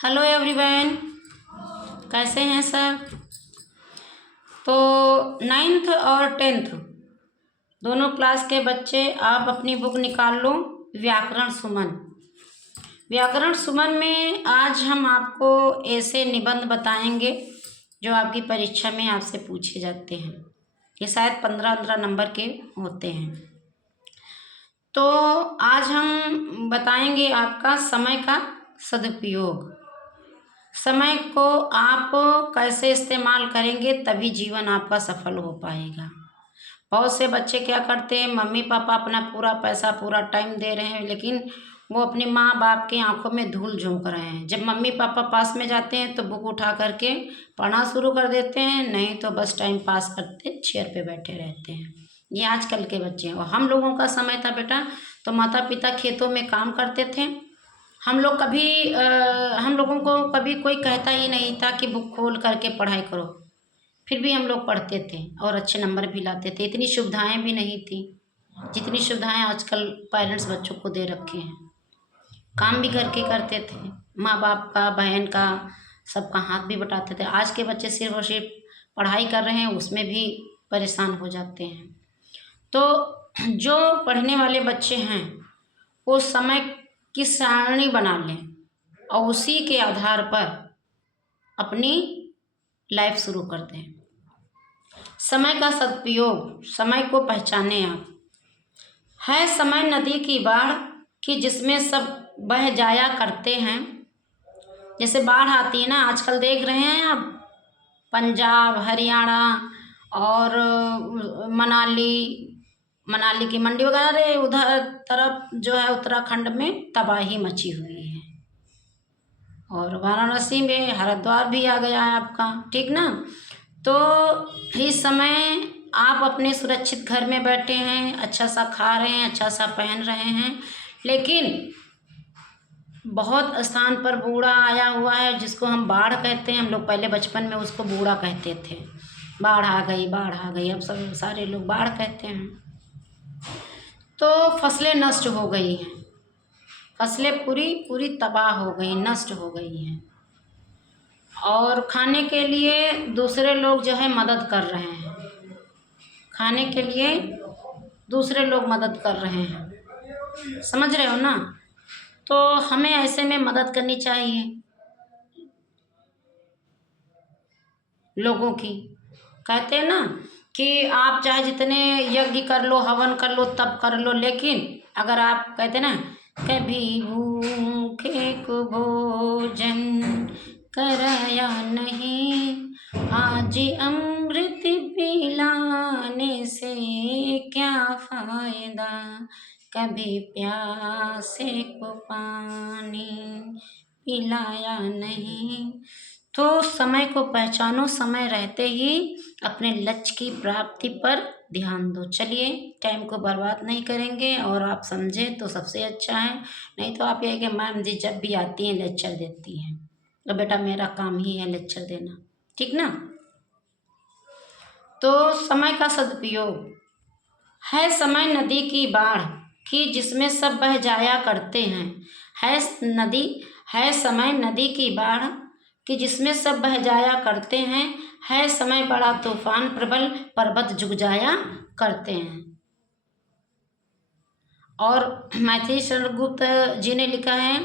Hello everyone, कैसे हैं सब। तो नाइन्थ और टेंथ दोनों क्लास के बच्चे आप अपनी बुक निकाल लो। व्याकरण सुमन। व्याकरण सुमन में आज हम आपको ऐसे निबंध बताएंगे जो आपकी परीक्षा में आपसे पूछे जाते हैं। ये शायद 15-15 नंबर के होते हैं। तो आज हम बताएंगे आपका समय का सदुपयोग। समय को आप कैसे इस्तेमाल करेंगे तभी जीवन आपका सफल हो पाएगा। बहुत से बच्चे क्या करते हैं, मम्मी पापा अपना पूरा पैसा पूरा टाइम दे रहे हैं, लेकिन वो अपने माँ बाप की आंखों में धूल झोंक रहे हैं। जब मम्मी पापा पास में जाते हैं तो बुक उठा करके पढ़ना शुरू कर देते हैं, नहीं तो बस टाइम पास करते चेयर पे बैठे रहते हैं। ये आजकल के बच्चे हैं। और हम लोगों का समय था बेटा, तो माता पिता खेतों में काम करते थे। हम लोगों को कभी कोई कहता ही नहीं था कि बुक खोल करके पढ़ाई करो। फिर भी हम लोग पढ़ते थे और अच्छे नंबर भी लाते थे। इतनी सुविधाएं भी नहीं थी जितनी सुविधाएं आजकल पेरेंट्स बच्चों को दे रखे हैं। काम भी करके करते थे, माँ बाप का, बहन का, सबका हाथ भी बटाते थे। आज के बच्चे सिर्फ और सिर्फ पढ़ाई कर रहे हैं, उसमें भी परेशान हो जाते हैं। तो जो पढ़ने वाले बच्चे हैं वो समय की सारणी बना लें और उसी के आधार पर अपनी लाइफ शुरू कर दें। समय का सदुपयोग, समय को पहचाने आप। है समय नदी की बाढ़ कि जिसमें सब बह जाया करते हैं। जैसे बाढ़ आती है ना, आजकल देख रहे हैं आप, पंजाब, हरियाणा और मनाली की मंडी वगैरह उधर तरफ जो है उत्तराखंड में तबाही मची हुई है। और वाराणसी में हरिद्वार भी आ गया है आपका, ठीक ना। तो इस समय आप अपने सुरक्षित घर में बैठे हैं, अच्छा सा खा रहे हैं, अच्छा सा पहन रहे हैं, लेकिन बहुत स्थान पर बूढ़ा आया हुआ है जिसको हम बाढ़ कहते हैं। हम लोग पहले बचपन में उसको बूढ़ा कहते थे। बाढ़ आ गई, बाढ़ आ गई, अब सब सारे लोग बाढ़ कहते हैं। तो फसलें नष्ट हो गई हैं, फसलें पूरी पूरी तबाह हो गई, नष्ट हो गई हैं। और खाने के लिए दूसरे लोग जो है मदद कर रहे हैं, खाने के लिए दूसरे लोग मदद कर रहे हैं, समझ रहे हो ना। तो हमें ऐसे में मदद करनी चाहिए लोगों की। कहते हैं ना कि आप चाहे जितने यज्ञ कर लो, हवन कर लो, तप कर लो, लेकिन अगर आप कहते हैं ना, कभी भूखे को भोजन कराया नहीं, आज अमृत पिलाने से क्या फायदा, कभी प्यासे को पानी पिलाया नहीं। तो समय को पहचानो, समय रहते ही अपने लक्ष्य की प्राप्ति पर ध्यान दो। चलिए, टाइम को बर्बाद नहीं करेंगे और आप समझें तो सबसे अच्छा है। नहीं तो आप ये कि मैम जी जब भी आती हैं लेक्चर देती हैं, तो बेटा मेरा काम ही है लेक्चर देना, ठीक ना। तो समय का सदुपयोग। है समय नदी की बाढ़ कि जिसमें सब बह जाया करते हैं। है समय नदी की बाढ़ कि जिसमें सब बह जाया करते हैं। है समय बड़ा तूफान प्रबल पर्वत झुक जाया करते हैं। और मैथिली शरण गुप्त जी ने लिखा है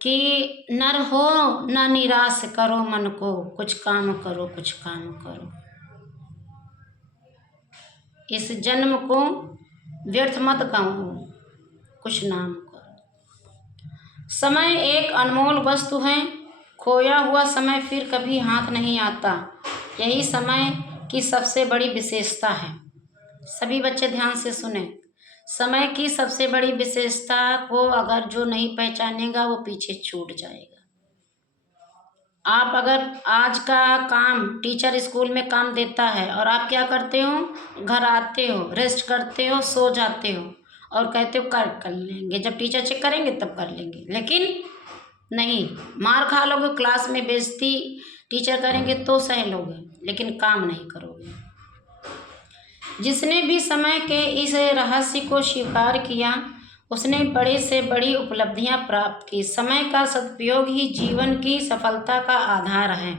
कि नर हो न निराश करो मन को, कुछ काम करो, कुछ काम करो, इस जन्म को व्यर्थ मत कहो, कुछ नाम करो। समय एक अनमोल वस्तु है, खोया हुआ समय फिर कभी हाथ नहीं आता। यही समय की सबसे बड़ी विशेषता है। सभी बच्चे ध्यान से सुने। समय की सबसे बड़ी विशेषता को अगर जो नहीं पहचानेगा वो पीछे छूट जाएगा। आप अगर आज का काम, टीचर स्कूल में काम देता है और आप क्या करते हो, घर आते हो, रेस्ट करते हो, सो जाते हो और कहते हो कर लेंगे, जब टीचर चेक करेंगे तब कर लेंगे, लेकिन नहीं, मार खा लोगे, क्लास में बेइज्जती टीचर करेंगे तो सह लोगे, लेकिन काम नहीं करोगे। जिसने भी समय के इस रहस्य को स्वीकार किया उसने बड़े से बड़ी उपलब्धियां प्राप्त की। समय का सदुपयोग ही जीवन की सफलता का आधार है।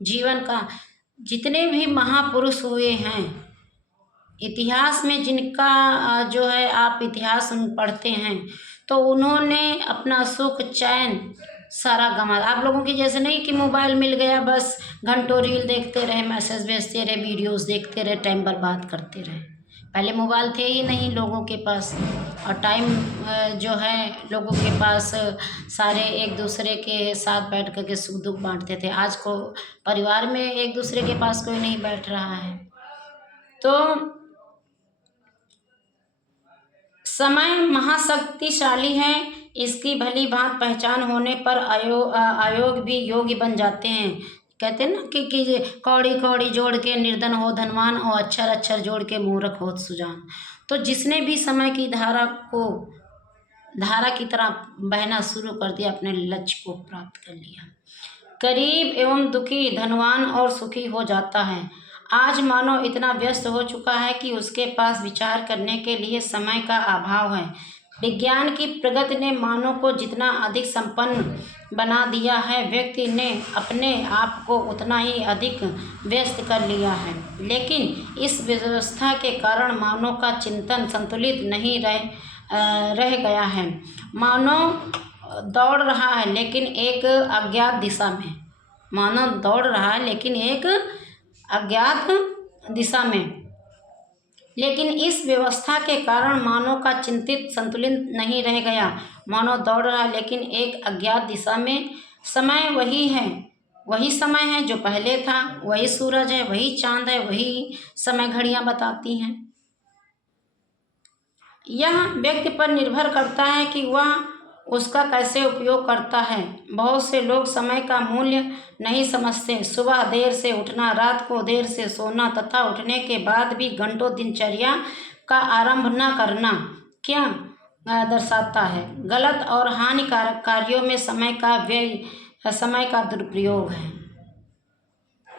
जीवन का जितने भी महापुरुष हुए हैं इतिहास में, जिनका जो है आप इतिहास पढ़ते हैं तो उन्होंने अपना सुख चैन सारा गंवा। आप लोगों की जैसे नहीं कि मोबाइल मिल गया बस घंटों रील देखते रहे, मैसेज भेजते रहे, वीडियोस देखते रहे, टाइम बर्बाद करते रहे। पहले मोबाइल थे ही नहीं लोगों के पास, और टाइम जो है लोगों के पास सारे एक दूसरे के साथ बैठ कर के सुख दुख बांटते थे। आज को परिवार में एक दूसरे के पास कोई नहीं बैठ रहा है। तो समय महाशक्तिशाली है, इसकी भली भांति पहचान होने पर आयोग भी योग्य बन जाते हैं। कहते हैं ना कि कौड़ी कौड़ी जोड़ के निर्धन हो धनवान, और अक्षर अक्षर जोड़ के मूर्ख हो सुजान। तो जिसने भी समय की धारा की तरह बहना शुरू कर दिया, अपने लक्ष्य को प्राप्त कर लिया। गरीब एवं दुखी, धनवान और सुखी हो जाता है। आज मानव इतना व्यस्त हो चुका है कि उसके पास विचार करने के लिए समय का अभाव है। विज्ञान की प्रगति ने मानव को जितना अधिक संपन्न बना दिया है, व्यक्ति ने अपने आप को उतना ही अधिक व्यस्त कर लिया है। लेकिन इस व्यवस्था के कारण मानव का चिंतन संतुलित नहीं रह गया है। मानव दौड़ रहा है लेकिन एक अज्ञात दिशा में। मानव दौड़ रहा है लेकिन एक अज्ञात दिशा में। लेकिन इस व्यवस्था के कारण मानव का चिंतित संतुलित नहीं रह गया। मानव दौड़ रहा है लेकिन एक अज्ञात दिशा में। समय वही है, वही समय है जो पहले था, वही सूरज है, वही चांद है, वही समय घड़ियां बताती हैं। यह व्यक्ति पर निर्भर करता है कि वह उसका कैसे उपयोग करता है। बहुत से लोग समय का मूल्य नहीं समझते। सुबह देर से उठना, रात को देर से सोना तथा उठने के बाद भी घंटों दिनचर्या का आरंभ न करना क्या दर्शाता है? गलत और हानिकारक कार्यों में समय का व्यय, समय का दुरुपयोग है।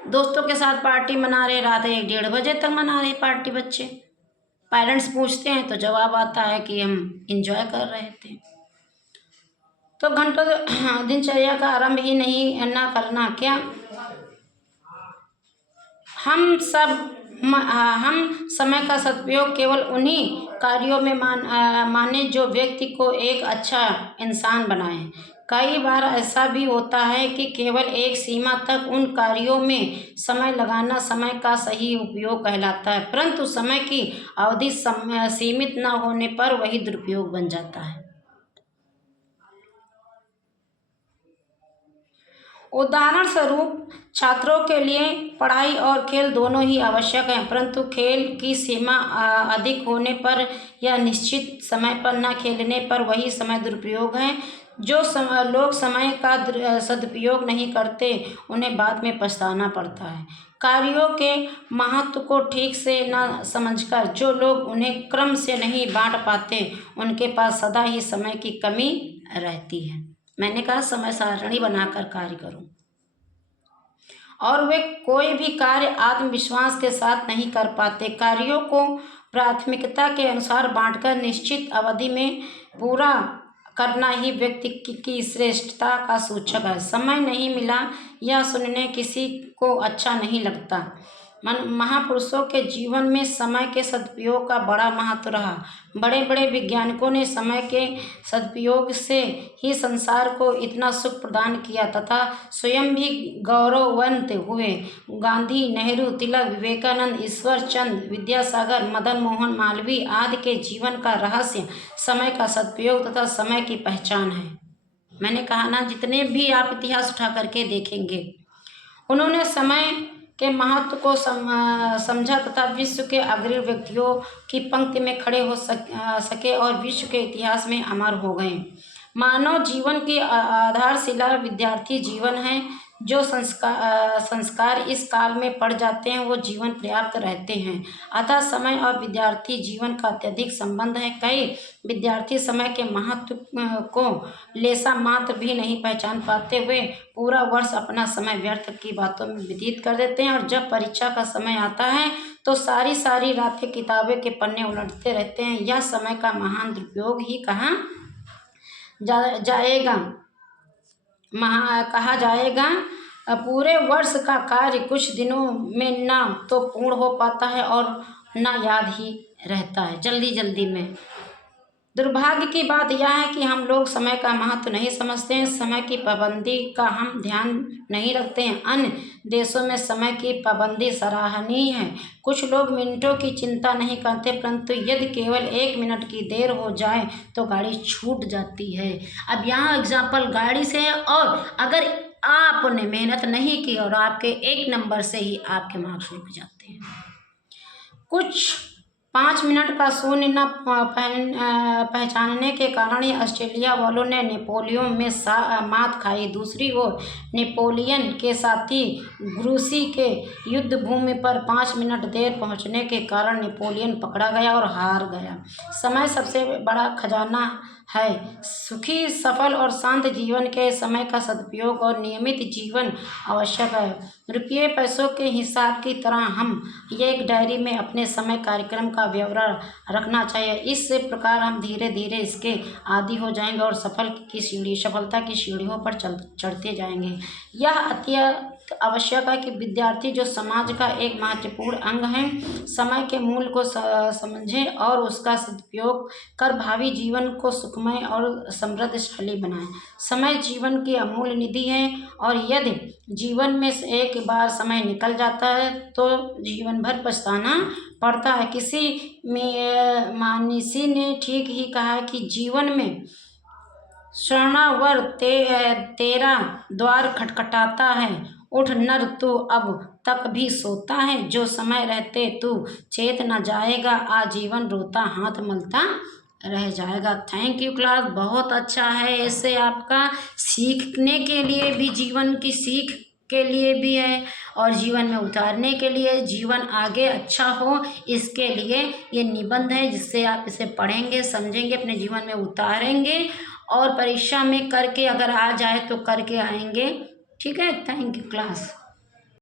दोस्तों के साथ पार्टी मना रहे, रात 1-1:30 बजे तक मना रहे पार्टी बच्चे। पेरेंट्स पूछते हैं तो जवाब आता है कि हम एंजॉय कर रहे थे। तो घंटों दिनचर्या का आरंभ ही नहीं ना करना क्या? हम समय का सदुपयोग केवल उन्हीं कार्यों में माने जो व्यक्ति को एक अच्छा इंसान बनाए। कई बार ऐसा भी होता है कि केवल एक सीमा तक उन कार्यों में समय लगाना समय का सही उपयोग कहलाता है, परंतु समय की अवधि सीमित न होने पर वही दुरुपयोग बन जाता है। उदाहरण स्वरूप छात्रों के लिए पढ़ाई और खेल दोनों ही आवश्यक हैं, परंतु खेल की सीमा अधिक होने पर या निश्चित समय पर न खेलने पर वही समय दुरुपयोग है। जो लोग समय का सदुपयोग नहीं करते उन्हें बाद में पछताना पड़ता है। कार्यों के महत्व को ठीक से न समझकर जो लोग उन्हें क्रम से नहीं बांट पाते उनके पास सदा ही समय की कमी रहती है। मैंने कहा समय सारणी बनाकर कार्य करो, और वे कोई भी कार्य आत्मविश्वास के साथ नहीं कर पाते। कार्यों को प्राथमिकता के अनुसार बांटकर निश्चित अवधि में पूरा करना ही व्यक्ति की श्रेष्ठता का सूचक है। समय नहीं मिला यह सुनने किसी को अच्छा नहीं लगता। महापुरुषों के जीवन में समय के सदुपयोग का बड़ा महत्व रहा। बड़े बड़े वैज्ञानिकों ने समय के सदुपयोग से ही संसार को इतना सुख प्रदान किया तथा स्वयं भी गौरवान्वित हुए। गांधी, नेहरू, तिलक, विवेकानंद, ईश्वर चंद्र, विद्यासागर, मदन मोहन मालवीय आदि के जीवन का रहस्य समय का सदुपयोग तथा समय की पहचान है। मैंने कहा ना, जितने भी आप इतिहास उठा करके देखेंगे उन्होंने समय के महत्व को समझा तथा विश्व के अग्रणी व्यक्तियों की पंक्ति में खड़े हो सके और विश्व के इतिहास में अमर हो गए। मानव जीवन की आधारशिला विद्यार्थी जीवन है। जो संस्कार इस काल में पड़ जाते हैं वो जीवन पर्याप्त रहते हैं। अतः समय और विद्यार्थी जीवन का अत्यधिक संबंध है। कई विद्यार्थी समय के महत्व को लेसा मात्र भी नहीं पहचान पाते। वे पूरा वर्ष अपना समय व्यर्थ की बातों में व्यतीत कर देते हैं और जब परीक्षा का समय आता है तो सारी सारी रातें किताबें के पन्ने उलटते रहते हैं। यह समय का महान दुरुपयोग ही कहा जाएगा। पूरे वर्ष का कार्य कुछ दिनों में न तो पूर्ण हो पाता है और न याद ही रहता है, जल्दी जल्दी में। दुर्भाग्य की बात यह है कि हम लोग समय का महत्व नहीं समझते हैं, समय की पाबंदी का हम ध्यान नहीं रखते हैं। अन्य देशों में समय की पाबंदी सराहनीय है। कुछ लोग मिनटों की चिंता नहीं करते, परंतु यदि केवल 1 मिनट की देर हो जाए तो गाड़ी छूट जाती है। अब यहाँ एग्जाम्पल गाड़ी से है, और अगर आपने मेहनत नहीं की और आपके 1 नंबर से ही आपके मार्क्स रुक जाते हैं। कुछ 5 मिनट का शून्य न पहचानने के कारण ही ऑस्ट्रेलिया वालों ने नेपोलियन में मात खाई। दूसरी ओर नेपोलियन के साथी ग्रूसी के युद्ध भूमि पर 5 मिनट देर पहुंचने के कारण नेपोलियन पकड़ा गया और हार गया। समय सबसे बड़ा खजाना है। सुखी, सफल और शांत जीवन के समय का सदुपयोग और नियमित जीवन आवश्यक है। रुपये पैसों के हिसाब की तरह हम एक डायरी में अपने समय कार्यक्रम का ब्यौरा रखना चाहिए। इस प्रकार हम धीरे धीरे इसके आदी हो जाएंगे और सफलता की सीढ़ियों पर चढ़ते जाएंगे। यह अत्यंत आवश्यक है कि विद्यार्थी, जो समाज का एक महत्वपूर्ण अंग है, समय के मूल्य को समझें और उसका सदुपयोग कर भावी जीवन को सुखमय और समृद्धशाली बनाएं। समय जीवन की अमूल्य निधि है, और यदि जीवन में से एक बार समय निकल जाता है तो जीवन भर पछताना पड़ता है। किसी मानसी ने ठीक ही कहा कि जीवन में स्वर्णावर तेरा द्वार खटखटाता है, उठ नर तू अब तक भी सोता है, जो समय रहते तू चेत न जाएगा, आजीवन रोता हाथ मलता रह जाएगा। थैंक यू क्लास, बहुत अच्छा है। ऐसे आपका सीखने के लिए भी, जीवन की सीख के लिए भी है, और जीवन में उतारने के लिए, जीवन आगे अच्छा हो इसके लिए ये निबंध है, जिससे आप इसे पढ़ेंगे, समझेंगे, अपने जीवन में उतारेंगे और परीक्षा में करके अगर आ जाए तो करके आएंगे। ठीक है, थैंक यू क्लास।